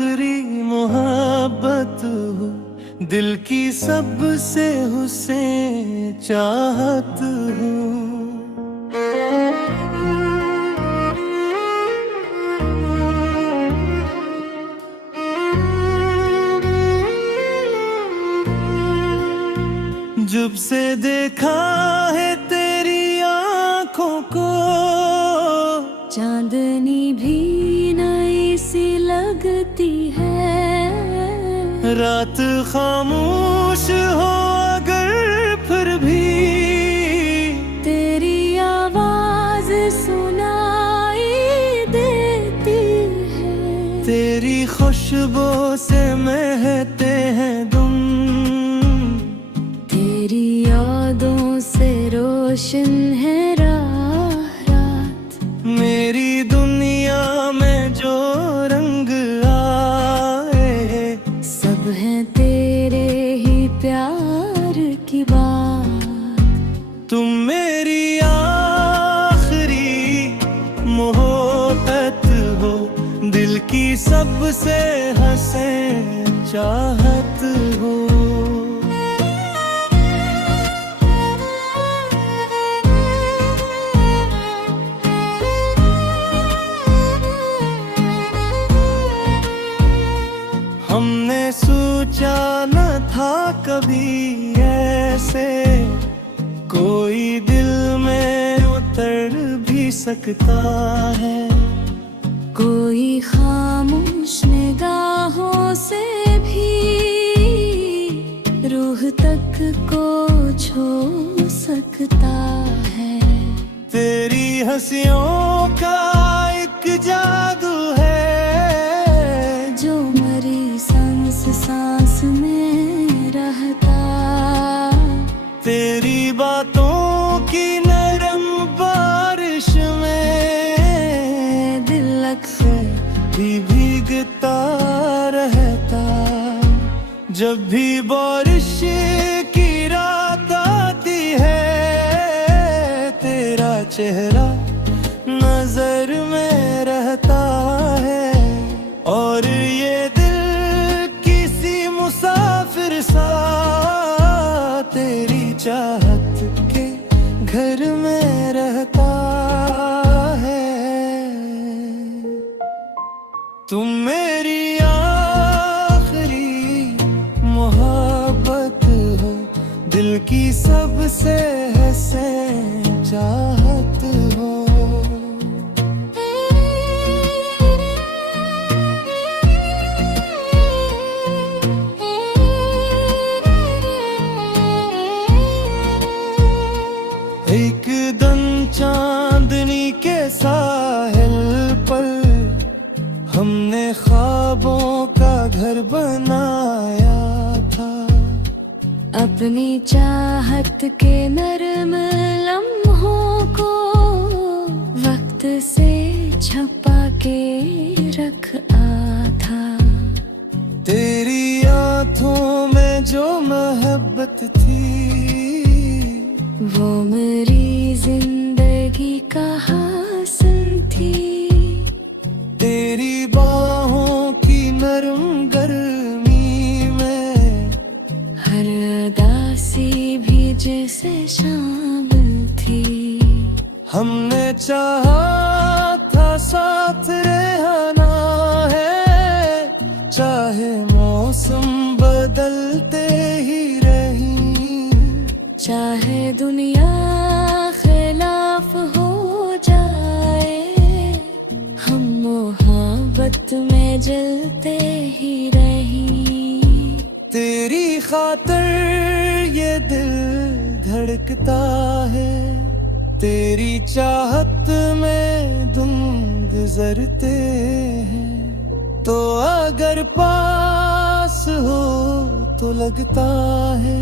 आखिरी मोहब्बत हो, दिल की सबसे हुस्से चाहत हो। जब से देखा है तेरी आंखों को, चांदनी भी नई सी लगती है। रात खामोश हो अगर फिर भी तेरी आवाज सुनाई देती है। तेरी खुशबू से महकते हैं तुम, तेरी यादों से रोशन है रात। मेरी दुनिया में जो रंग आए सब है तेरे ही प्यार की बात। तुम मेरी आखिरी मोहब्बत हो, दिल की सबसे हंसे चाहत हो। हमने सोचा न था कभी ऐसे कोई दिल में उतर भी सकता है। कोई खामोश निगाहों से भी रूह तक को छू सकता है। तेरी हंसियों का एक जादू है जो मरी सांस सांस में रहता। तेरी बातों की नरम बारिश में दिल अक्सर भी भीगता रहता। जब भी बारिश की रात आती है तेरा चेहरा नजर में रहता है। और ये दिल किसी मुसाफिर सा तेरी चाहत के घर में रहता है। तुम मेरी आखिरी मोहब्बत हो, दिल की सबसे हंसे चाहत हो। एक दिन चांदनी के साहिल पर हमने ख्वाबों का घर बनाया था। अपनी चाहत के नरम लम्हों को वक्त से छुपा के रखा था। तेरी आंखों में जो मोहब्बत थी वो मेरी जिंदगी का हासिल थी। तेरी बाहों की नरम गर्मी में हर अदासी भी जैसे शामिल थी। हमने चाहा था साथ रहना है, चाहे मौसम बदलते ही रही। चाहे दुनिया खिलाफ हो जाए हम मोहब्बत में जलते ही रही। तेरी खातिर ये दिल धड़कता है, तेरी चाहत में दिन गुजरते हैं। तो अगर पास हो तो लगता है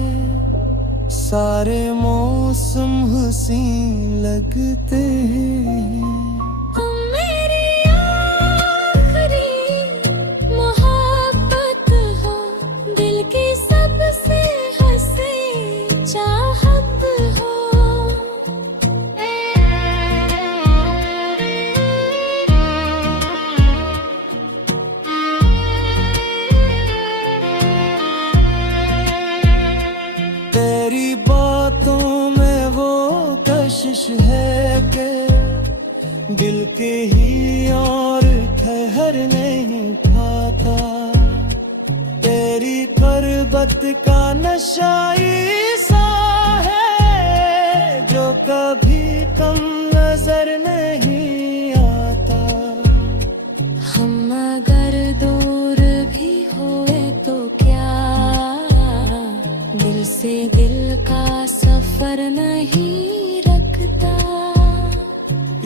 सारे मौसम हसीन लगते हैं। तुम मेरी आखिरी मोहब्बत हो, दिल की सबसे हंसी चाहत हो। मोहब्बत का नशाई सा है जो कभी कम नजर नहीं आता। हम अगर दूर भी हुए तो क्या दिल से दिल का सफर नहीं रखता।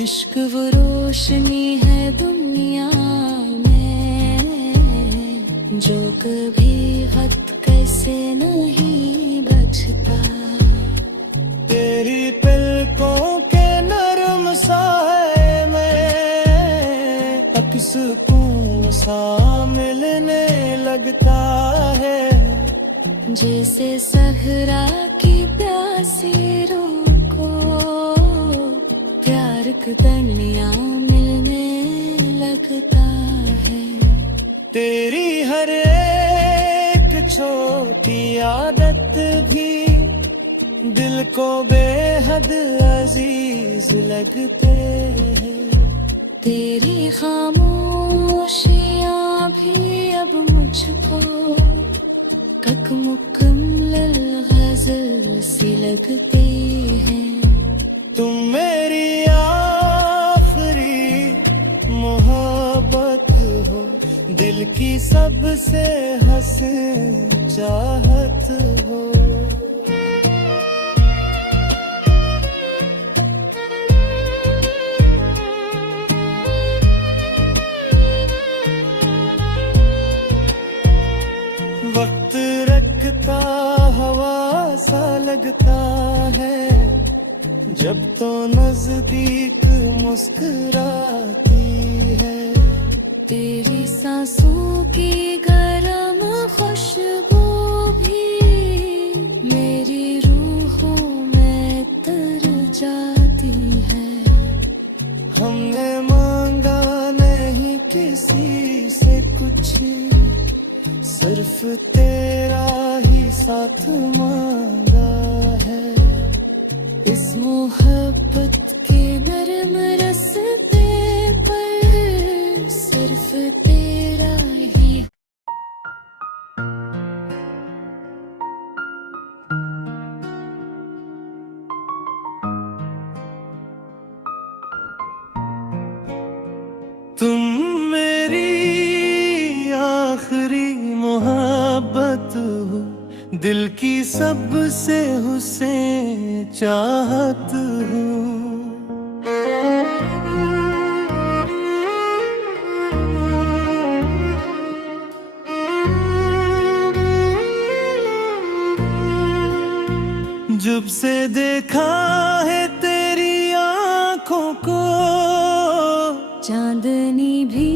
इश्क वो रोशनी है दुनिया में जो कभी हद से नहीं बचता। तेरी पलकों के नरम साए में अब सुकून सा मिलने लगता है। जैसे सहरा की प्यासी रूह को प्यार का दनिया मिलने लगता है। तेरी हर एक छोटी आदत भी दिल को बेहद अजीज लगते हैं। तेरी खामोशियाँ भी अब मुझको कक मुकम्मल गजल सी लगती है। तुम मेरी आखिरी मोहब्बत हो, दिल की सबसे हसीन चाहत हो। वक्त रखता हवा सा लगता है जब तो नजदीक मुस्कुराती है। तेरी सांसों की गरम खुशबू भी मेरी रूहों में तर जाती है। हमने मांगा नहीं किसी से कुछ, सिर्फ तेरा ही साथ मांगा है। इस मोहब्बत के नरम रास्ते पर सिर्फ तेरा ही। तुम मेरी आखिरी मोहब्बत हो, दिल की सबसे हुस्न चाहत हो। जब से देखा है तेरी आंखों को, चांदनी भी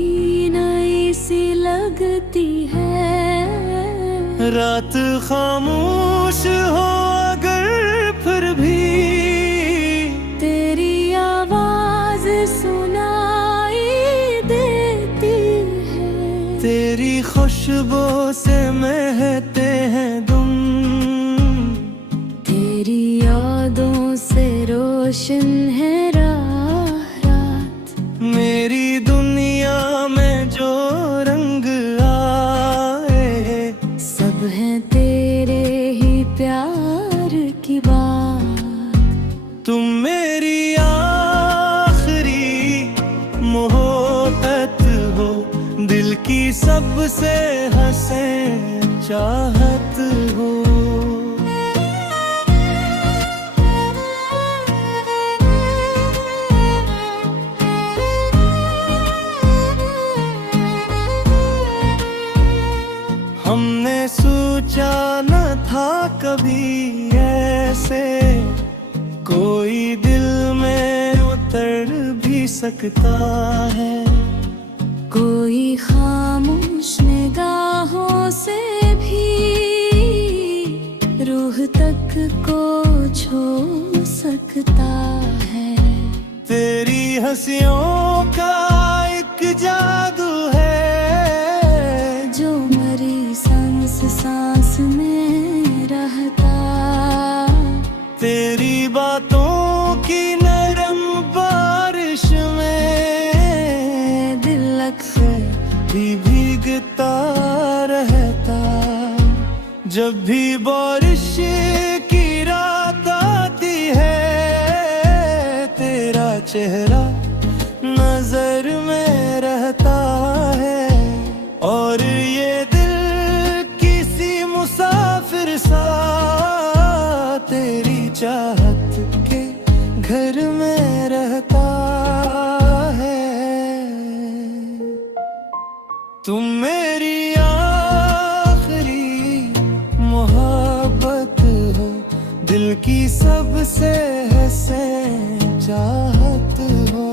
नई सी लगती है। रात खामोश हो अगर फिर भी तेरी आवाज सुनाई देती है। तेरी खुशबू से महकते हैं तुम, तेरी यादों से रोशन है रात। मेरी दुनिया में जो रंग आए सब है तेरे ही प्यार की बात। तुम मेरी आखिरी मोहब्बत हो, दिल की सबसे हसीन चाहत हो। हमने सोचा न था कभी ऐसे कोई दिल में उतर भी सकता है। कोई खामोश निगाहों से भी रूह तक को छू सकता है। तेरी हंसियों का एक जादू है जो मरी सांस सांस में रहता। तेरी बातों की नरम बारिश में दिल अक्सर भी भीगता रहता। जब भी बारिश की रात आती है तेरा चेहरा नजर में रहता है, और ये दिल किसी मुसाफिर सा तेरी चाहत के घर में रहता है। तुम मेरी आखिरी मोहब्बत हो, दिल की सबसे हसीन चाहत हो।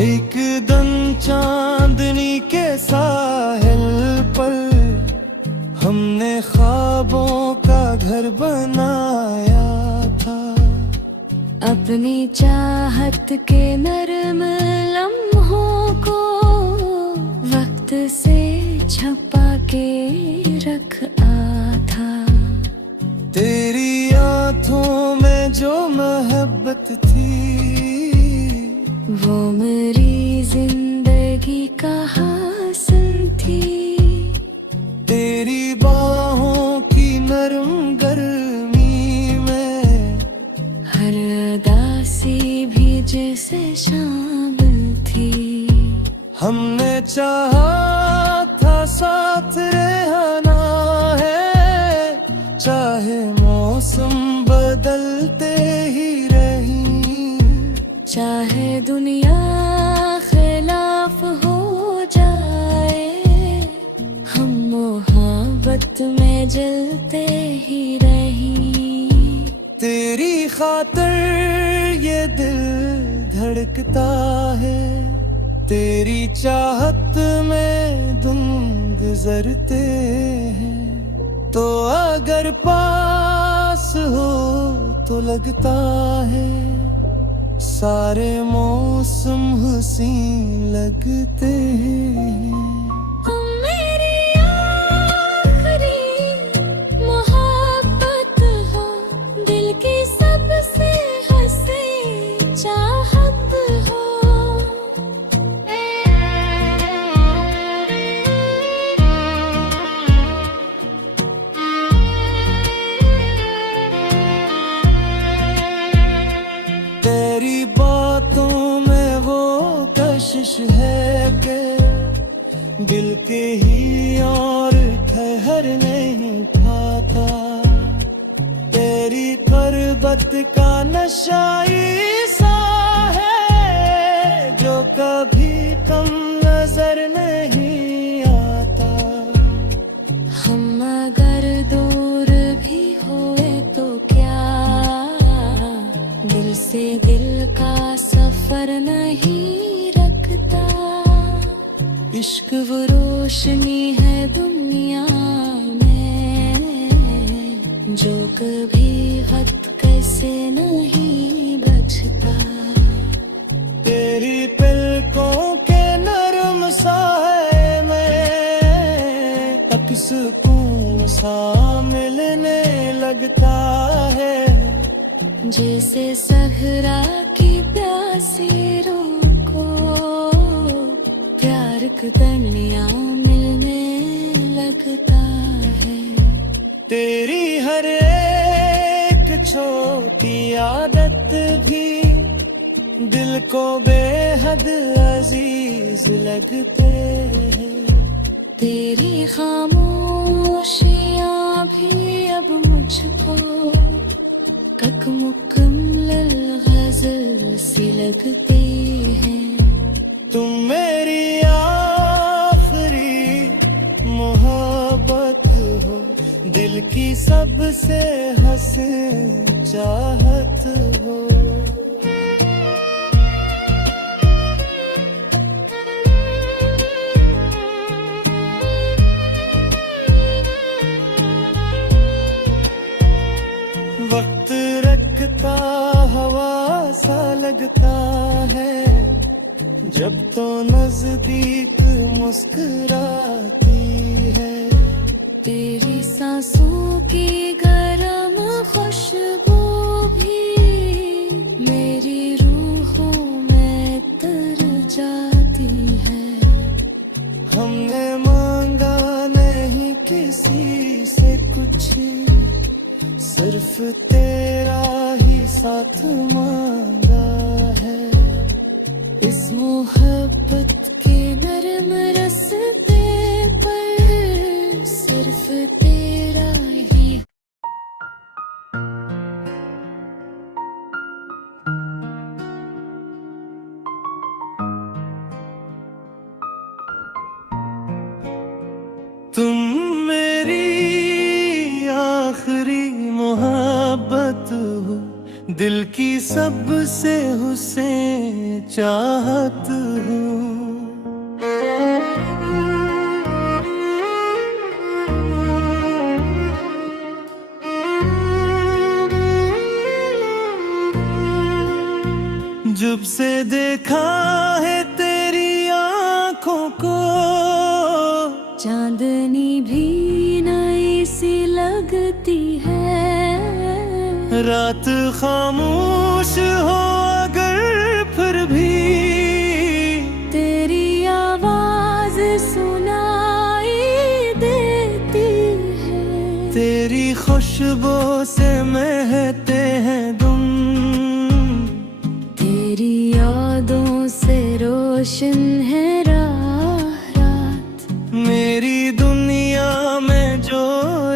एक दिन चांदनी के साहिल पर हमने ख्वाबों का घर बनाया था, अपनी चाहत के नरम लम्हों को वक्त से छुपा के रखा था। तेरी आंखों में जो मोहब्बत थी वो मेरी जिंदगी का हासिल थी। तेरी बाहों की नरम गर्मी में हर अदासी भी जैसे शामिल थी। हमने चाहा था साथ रहना है, चाहे मौसम बदलते ही रही, चाहे दुनिया खिलाफ हो जाए, हम मोहब्बत में जलते ही रही। तेरी खातिर ये दिल धड़कता है, तेरी चाहत में दिन गुजरते हैं, तो अगर पास हो तो लगता है सारे मौसम हसीन लगते हैं। तुम मेरी आखिरी मोहब्बत हो, दिल की सबसे हसीन चाहत हो। तेरी बातों में वो कशिश है कि दिल के ही और ठहर नहीं पाता, तेरी पर्वत का नशाई सा है जो कभी कम नजर नहीं आता। हम अगर दूर भी हुए तो क्या दिल से दिल का सफर नहीं रखता। इश्क वो रोशनी है दुनिया में जो कभी हद से नहीं बचता। तेरी पलकों के नरम साए में अब सुकून सा मिलने लगता है, जैसे सहरा की प्यासी रूह को प्यार का दरिया मिलने लगता है। तेरी हर एक छोटी आदत भी दिल को बेहद अजीज लगते हैं, तेरी खामोशियाँ भी अब मुझको कक मुकम्मल गजल सी लगती हैं। तुम मेरी आखिरी मोहब्बत हो, दिल की सबसे हसीन चाहत हो। वक्त रखता हवा सा लगता है जब तो नजदीक मुस्कुराती है। तेरी सांसों की गरम खुशबू सिर्फ तेरा ही साथ मांगा है। इस मोहब्बत के नरम रास्ते पर सिर्फ तेरा ही। तुम मेरी आखिरी मोहब्बत हो, दिल की सबसे हुस्से चाहत हो। जब से देखा है तेरी आंखों को, चांदनी भी नई सी लगती है। रात खामोश हो अगर फिर भी तेरी आवाज सुनाई देती है। तेरी खुशबू से महकते हैं तुम, तेरी यादों से रोशन है रात। मेरी दुनिया में जो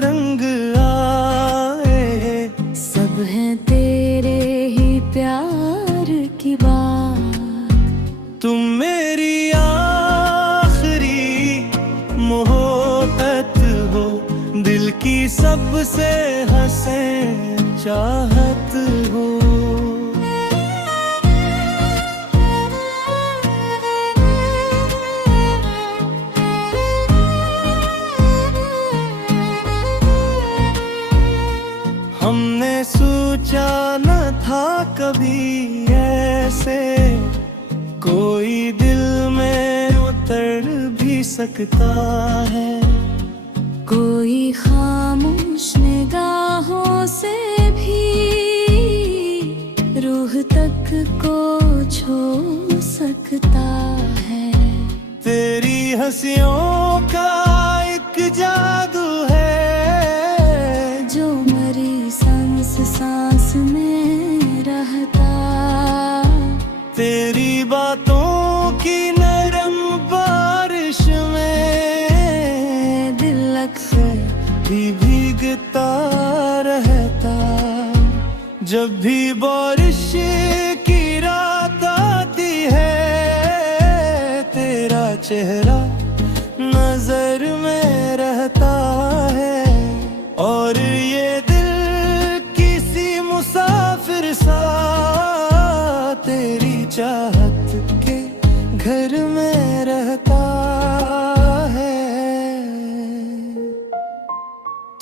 रंग आए सब है तेरे ही प्यार की बात। तुम मेरी आखिरी मोहब्बत हो, दिल की सबसे हंसे चाहत हो। हमने सोचा न था कभी ऐसे कोई दिल में उतर भी सकता है। कोई खामोश निगाहों से भी रूह तक को छू सकता है। तेरी हंसियों का एक जादू है जो मरी सांस सांस में रहता। तेरी बातों की नरम बारिश में दिल अक्सर भी भीगता रहता। जब भी बारिश की रात आती है, तेरा चेहरा नजर में रहता है। और ये दिल किसी मुसाफिर सा तेरी चाहत के घर में रहता है।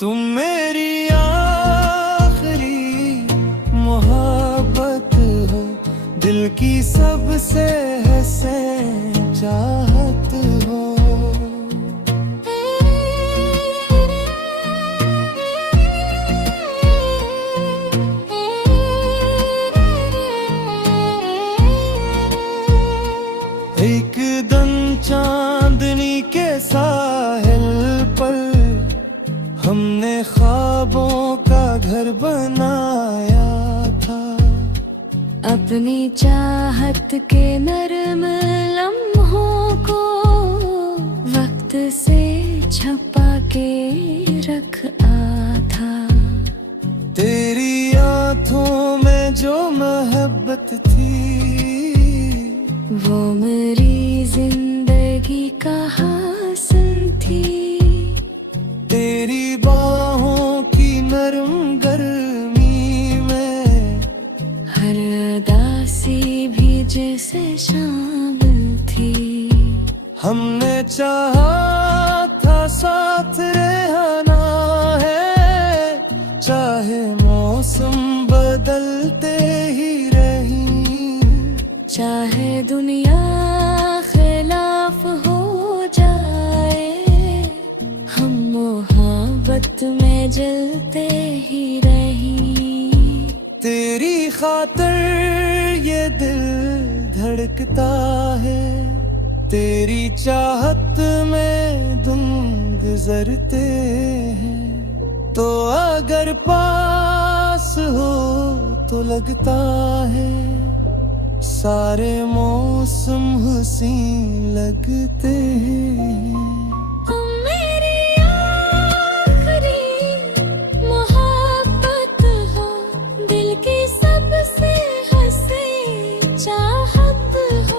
तुम मेरी आखिरी मोहब्बत हो, दिल की सबसे हंसे चाहत हो। एक दिन चांदनी के साहिल पर हमने ख्वाबों का घर बनाया था। अपनी चाहत के नरम लम्हों को वक्त से छपा के रखा था। तेरी आंखों में जो मोहब्बत थी, वो मेरी जिंदगी का हासिल थी। तेरी बाहों की नरम गर्मी में हर अदासी भी जैसे शामिल थी। हमने चाहा था साथ रहना है, चाहे मौसम बदलते ही रही। चाहे दुनिया खिलाफ हो जाए, हम मोहब्बत में जलते ही रही। तेरी खातिर ये दिल धड़कता है, तेरी चाहत में दिन गुजरते हैं। तो अगर पास हो तो लगता है सारे मौसम हसीन लगते हैं। तुम मेरी आखिरी मोहब्बत हो, दिल की सबसे हसीन चाहत हो।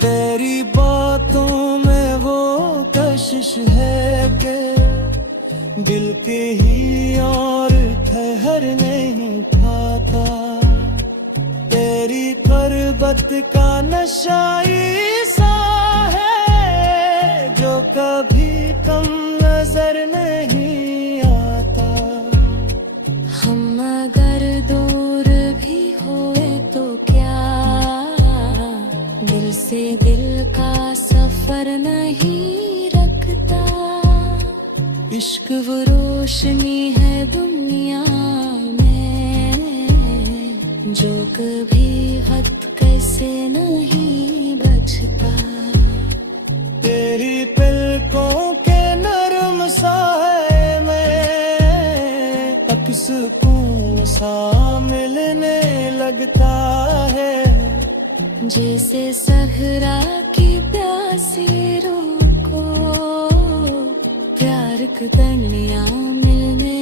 तेरी बातों में वो कशिश है कि दिल के ही और ठहर नहीं पाता। तेरी पर्वत का नशाई सा है जो कभी कम नजर नहीं आता। हम अगर दूर भी हुए तो क्या दिल से दिल का सफर नहीं रखता। इश्क वो रोशनी है दुनिया में जो कभी हद कैसे नहीं बचता। तेरी पलकों के नरम साए में तक सुकून सा मिलने लगता है। जैसे सहरा की प्यासी रूह को प्यार का दरिया मिलने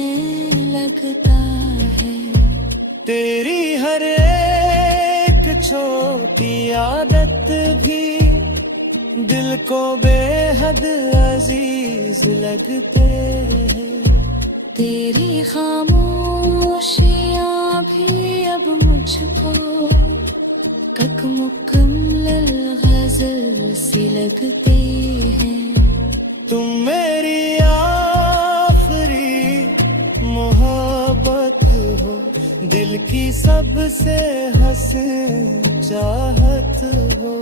लगता है। तेरी हर एक छोटी आदत भी दिल को बेहद अजीज लगते हैं। तेरी खामोशियाँ भी अब मुझको कक मुकम्मल गजल सी लगती हैं। तुम मेरी आखिरी मोहब्बत हो, दिल की सबसे हसीन चाहत हो।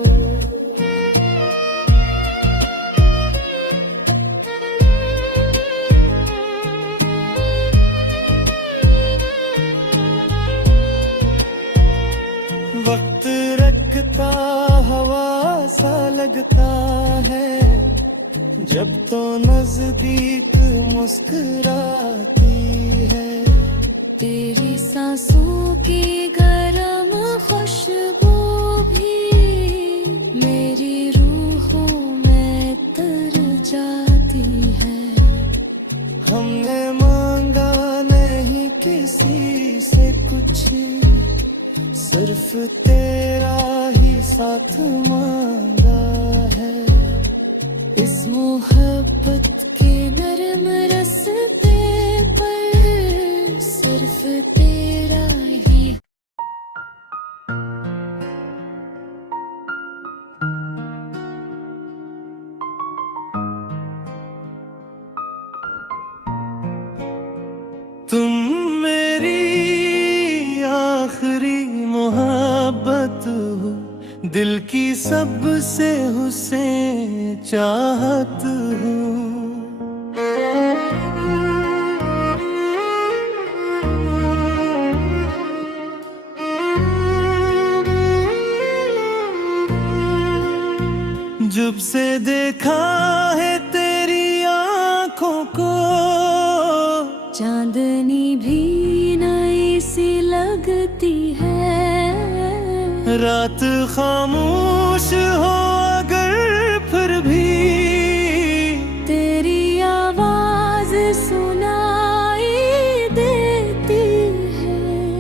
वक्त रखता हवा सा लगता है जब तो नजदीक मुस्कुराती है। तेरी सांसों की गरम खुशबू भी मेरी रूहों में तर जाती है। हमने मांगा नहीं किसी से कुछ, सिर्फ तेरा ही साथ मांगा है। इस मोहब्बत के नरम रास्ते पर सिर्फ तेरा ही। तुम मेरी आखिरी मोहब्बत हो, दिल की सबसे हुस्न चाहत हो। जब से देखा है तेरी आंखों को, चांदनी भी नई सी लगती है। रात खामोश हो अगर फिर भी तेरी आवाज सुनाई देती है।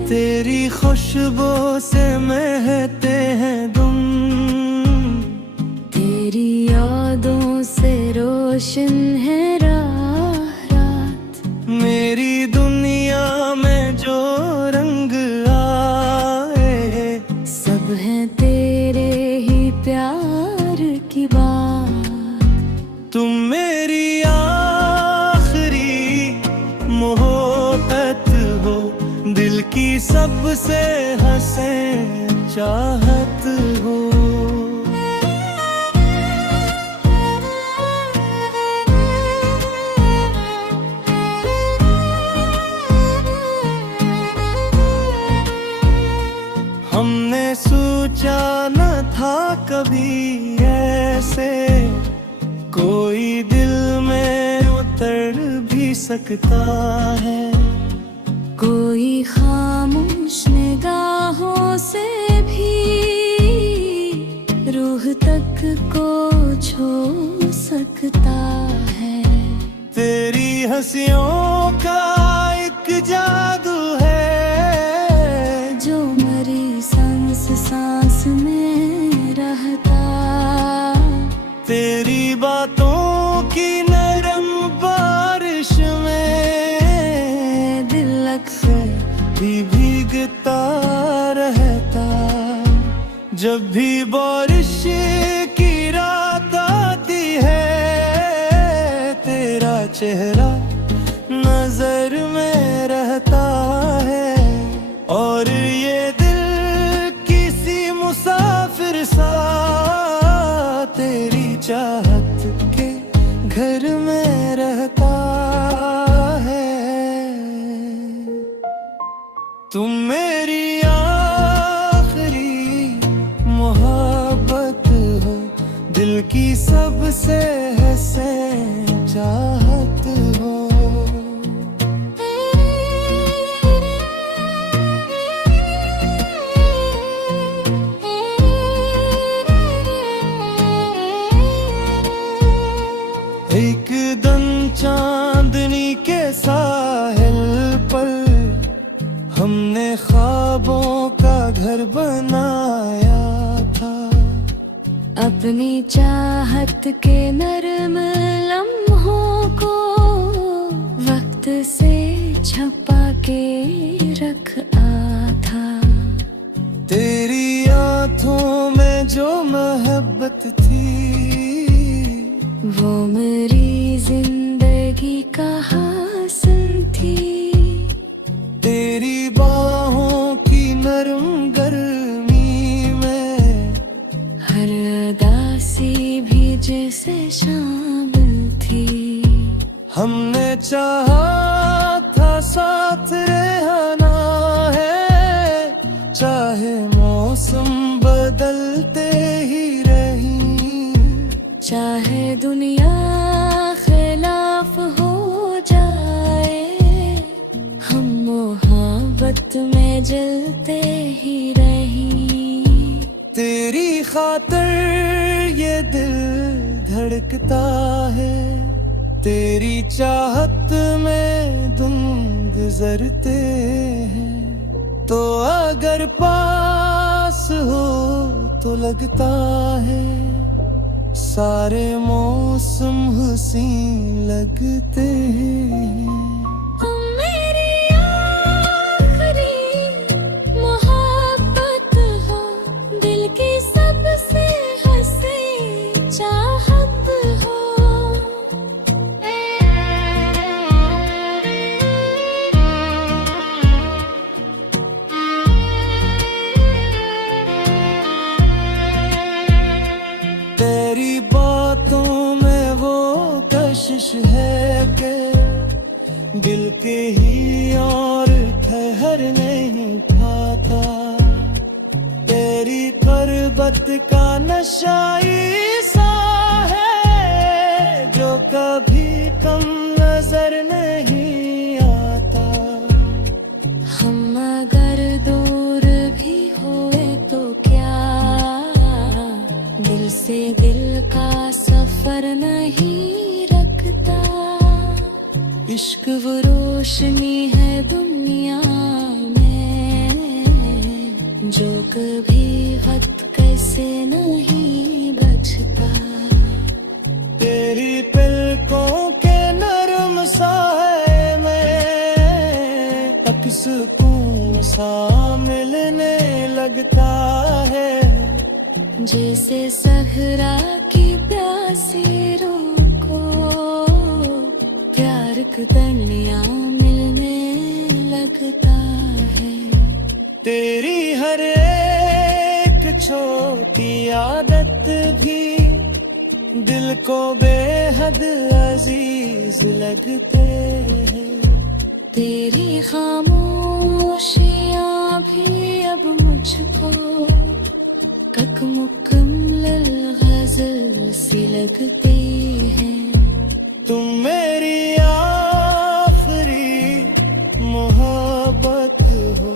तेरी खुशबू से महकते हैं तुम, तेरी यादों से रोशन है रात। मेरी दुनिया में जो रंग आए सब है तेरे ही प्यार की बात। तुम मेरी आखिरी मोहब्बत हो, दिल की सबसे हसीन चाहत हो। हमने सोचा न था कभी ऐसे कोई दिल में उतर भी सकता है। कोई खामोश निगाहों से भी रूह तक को छू सकता है। तेरी हंसियों का एक जादू है जो मरी सांस सांस में रहता। तेरी बातों की नरम बारिश में दिल अक्सर भी भीगता रहता। जब भी बारिश की रात आती है तेरा चेहरा नजर में रहता है। और ये दिल किसी मुसाफिर सा तेरी चाहत के घर में रहता है। तुम मेरी आखिरी मोहब्बत हो, दिल की सबसे हसीन चाहत हो। एक दिन चांदनी के साहिल पर हमने ख्वाबों का घर बनाया था। अपनी चाहत के नरम लम्हों को वक्त से छपा के रखा था। तेरी आंखों में जो मोहब्बत थी वो मेरी जिंदगी का हासिल थी। तेरी बाहों की नरम गर्मी में हर अदासी भी जैसे शामिल थी। हमने चाहा था साथ रहना है चाहे मौसम बदलते ही रही। चाहे दुनिया खिलाफ हो जाए हम मोहब्बत में जलते ही रही। तेरी खातिर ये दिल धड़कता है। तेरी चाहत में दिन गुजरते हैं। तो अगर पास हो तो लगता है सारे मौसम हसीन लगते हैं। तुम मेरी आखिरी मोहब्बत हो, दिल की सबसे हसीन चाहत हो। तेरी बातों में वो कशिश है कि दिल के ही और ठहर नहीं पाता। तेरी पर्वत का नशाई सा है जो कभी कम नजर नहीं आता। हम अगर दूर भी हुए तो क्या दिल से दिल का सफर नहीं रखता। इश्क वो रोशनी है दुनिया में जो कभी वक्त कैसे नहीं बचता। तेरी पलकों के नरम साए में तक सुकून सा मिलने लगता है। जैसे सहरा की प्यासी रूह को प्यार का दरिया मिलने लगता है। तेरी हर एक छोटी आदत भी दिल को बेहद अजीज लगते हैं। तेरी खामोशियाँ भी अब मुझको ककमुकम्मल गजल सी लगती है। तुम मेरी आखिरी मोहब्बत हो,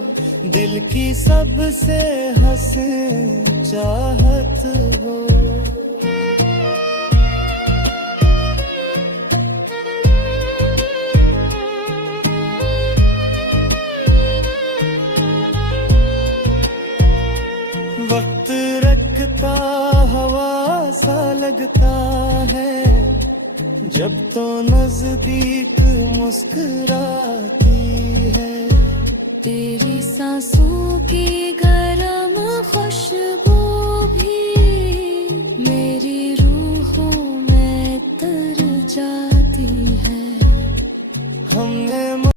दिल की सबसे हसीन चाहत हो। वक्त रखता हवा सा लगता है, जब तो नजदीक मुस्कुराती है। तेरी सांसों की